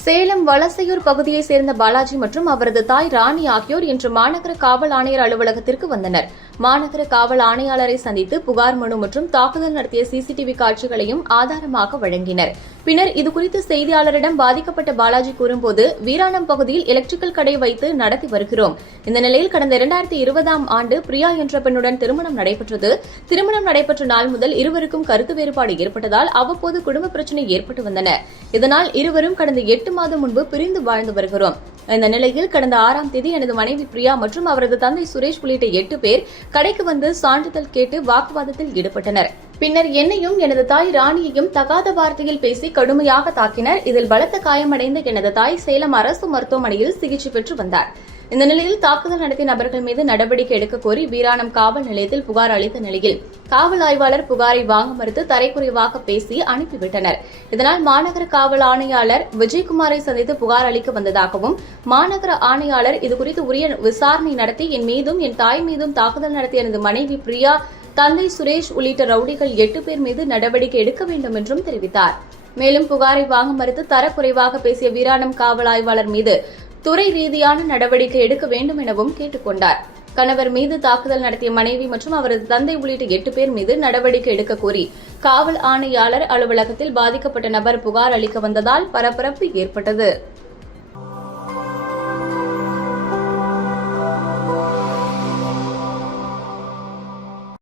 சேலம் வலசையூர் பகுதியைச் சேர்ந்த பாலாஜி மற்றும் அவரது தாய் ராணி ஆகியோர் இன்று மாநகர காவல் ஆணையர் அலுவலகத்திற்கு வந்தனர். மாநகர காவல் ஆணையாளரை சந்தித்து புகார் மனு மற்றும் தாக்குதல் நடத்திய சிசிடிவி காட்சிகளையும் ஆதாரமாக வழங்கினர். பின்னர் இதுகுறித்து செய்தியாளரிடம் பாதிக்கப்பட்ட பாலாஜி கூறும்போது, வீராணம் பகுதியில் எலக்ட்ரிக்கல் கடை வைத்து நடத்தி வருகிறோம். இந்த நிலையில் கடந்த 2020ஆம் ஆண்டு பிரியா என்ற பெண்ணுடன் திருமணம் நடைபெற்றது. திருமணம் நடைபெற்ற நாள் முதல் இருவருக்கும் கருத்து வேறுபாடு ஏற்பட்டதால் அவ்வப்போது குடும்ப பிரச்சினை ஏற்பட்டு வந்தன. இதனால் இருவரும் கடந்த 8 மாதம் முன்பு பிரிந்து வாழ்ந்து வருகிறோம். இந்த நிலையில் கடந்த 6ஆம் தேதி எனது மனைவி பிரியா மற்றும் அவரது தந்தை சுரேஷ் உள்ளிட்ட 8 பேர் கடைக்கு வந்து சான்றிதழ் கேட்டு வாக்குவாதத்தில் ஈடுபட்டனர். பின்னர் என்னையும் எனது தாய் ராணியையும் தகாத வார்த்தையில் பேசி கடுமையாக தாக்கினர். இதில் பலத்த காயமடைந்த எனது தாய் சேலம் அரசு மருத்துவமனையில் சிகிச்சை பெற்று வந்தார். இந்த நிலையில் தாக்குதல் நடத்திய நபர்கள் மீது நடவடிக்கை எடுக்க கோரி வீராணம் காவல் நிலையத்தில் புகார் அளித்த நிலையில் காவல் ஆய்வாளர் புகாரை வாங்க மறுத்து தரைக்குறைவாக பேசி அனுப்பிவிட்டனர். இதனால் மாநகர காவல் ஆணையாளர் விஜயகுமாரை சந்தித்து புகார் அளிக்க வந்ததாகவும், மாநகர ஆணையாளர் இதுகுறித்து உரிய விசாரணை நடத்தி என் மீதும் என் தாய் மீதும் தாக்குதல் நடத்திய எனது மனைவி பிரியா, தந்தை சுரேஷ் உள்ளிட்ட ரவுடிகள் 8 பேர் மீது நடவடிக்கை எடுக்க வேண்டும் என்றும் தெரிவித்தார். மேலும் புகாரை வாங்க மறுத்து தரக்குறைவாக பேசிய வீராணம் காவல் ஆய்வாளர் மீது துறை ரீதியான நடவடிக்கை எடுக்க வேண்டும் எனவும் கேட்டுக் கொண்டார். கணவர் மீது தாக்குதல் நடத்திய மனைவி மற்றும் அவரது தந்தை உள்ளிட்ட 8 பேர் மீது நடவடிக்கை எடுக்க கோரி காவல் ஆணையாளர் அலுவலகத்தில் பாதிக்கப்பட்ட நபர் புகார் அளிக்க வந்ததால் பரபரப்பு ஏற்பட்டது.